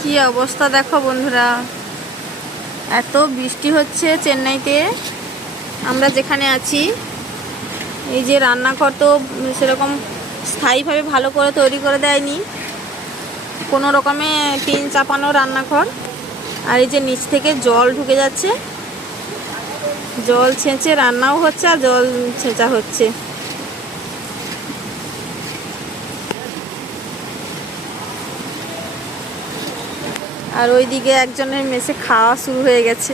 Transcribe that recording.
কি অবস্থা দেখো বন্ধুরা, এত বৃষ্টি হচ্ছে চেন্নাইতে। আমরা যেখানে আছি, এই যে রান্নাঘর তো সেরকম স্থায়ীভাবে ভালো করে তৈরি করে দেয়নি, কোনো রকমে টিন চাপানো রান্নাঘর। আর এই যে নিচ থেকে জল ঢুকে যাচ্ছে, জল ছেঁচে রান্নাও হচ্ছে আর জল ছেঁচা হচ্ছে। আর ওইদিকে একজনের মেসে খাওয়া শুরু হয়ে গেছে।